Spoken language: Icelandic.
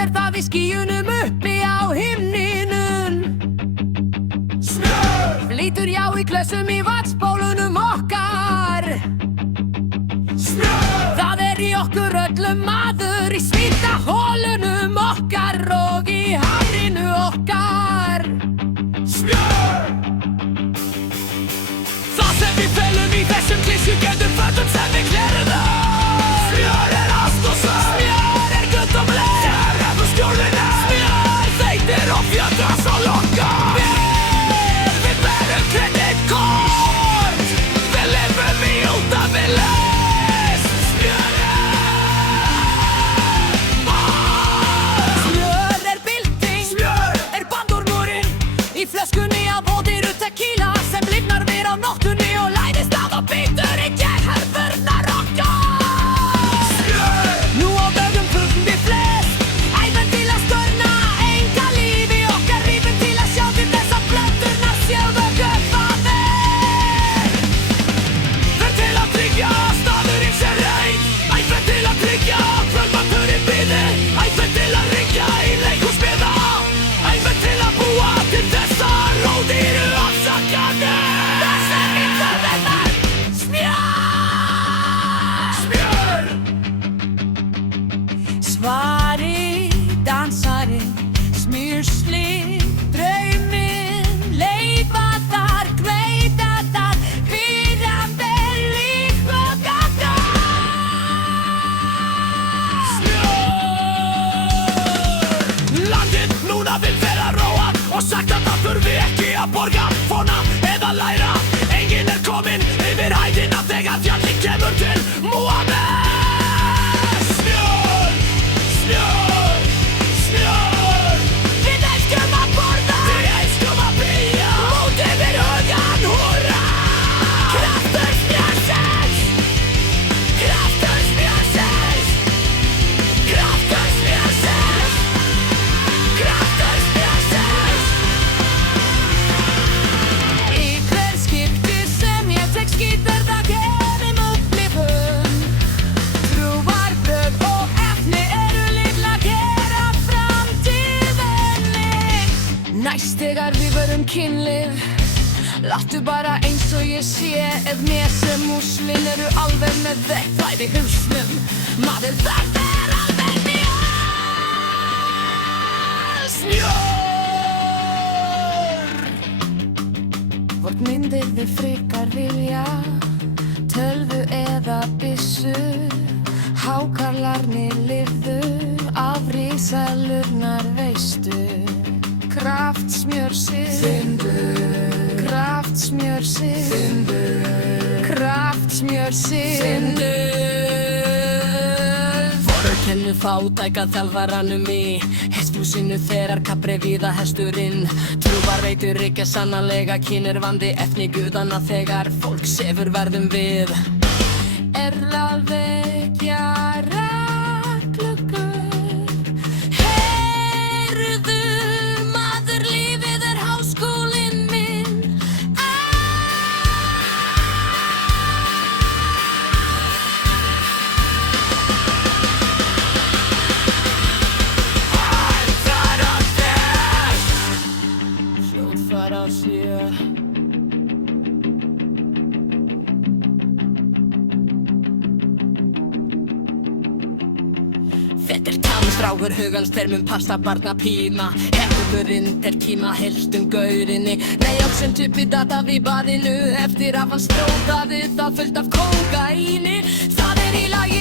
er það í skýjunum uppi á himninum. Smjör! Flýtur já í glösum í vatnsbólunum okkar. Smjör! Það er í okkur öllum maður í svítahólunum okkar og í hárinu okkar. Smjör! Það sem við felum í þessum klisjugerðum fötum sem við glerum þau. Smjör er ást og sorg. Smjör er guðdómleg. Smjör er frá skjólinu. Smjör þeytir og fjöldrar svo lokkar. Við berum kreditkort. Við lifum í útafi list. Smjör Smjör er bylting. Smjör! Er bandormurinn í flöskunni af ódýru tequila sem lifnar við á nóttunni og læðist að og býtur í geðherfurnar okkar. Smjör! Nú á dögum förum við flest, æfum til að störna enga líf í okkar rífum til að sjá til þess að plönturnar séu þau göpa vel. Fer til að tryggja að staðurinn sé reyn. Æfum til að tryggja að kvöldmaturinn bíði. Æfum til að ringja í leikhúsmiða. Æfum til að búa til þessa ródýru afsakanir. Þess er við þörfirnar. Smjör! Smjör! Svari, dansarinn, smjörslið, drauminn, leifa þar, kveita þar, píramber, líf og gata. Landið núna vil vera róað og sagt að það þurfi ekki að borga, fóna eða læra. Enginn er kominn yfir hæðina þegar fjallið kemur til Múhameð. Smjör! Smjör! Smjör! Við elskum að borða, Við elskum að bíja. út yfir hugan, húrra. Kraftur smjörsins, Kraftur smjörsins. Kraftur smjörsins. Kraftur smjörsins. í hver skipti sem ég tek skít er það gerum upplifun. Trúarbrögð og efni eru líklega að gera framtíðinni. Næst þegar við verum kynlíf, láttu bara eins og ég sé. Ef mér sem múslin eru alveg með vettvæði hausnum, maður þetta er alveg mjög. Smjör! Hvort myndir þið frekar vilja, tölvu eða byssu? Hákarlarnir lifðu, afrísalurnar veistu. Kraftsmjörsið, kraftsmjörsið, kraftsmjörsið. Kennu fátæka þjálfaranum í hestbúsinu þegar kapri víða hesturinn. Trúar veitur ekki sannarlega kynir vandi efni guðana þegar fólk sefur verðum við. Er að vekja reglugur. Heyrðu maður, lífið er háskólinn minn. Ætlar að þess. Hljóðfæra sé. Þetta er tamstrákur hugans termum pasta barna pína. Hefðurinn er kíma helstum gaurinni. Nei, oxen tuppi data við baðinu eftir að hann strótaði það fullt af kókaíni. Það er í lagi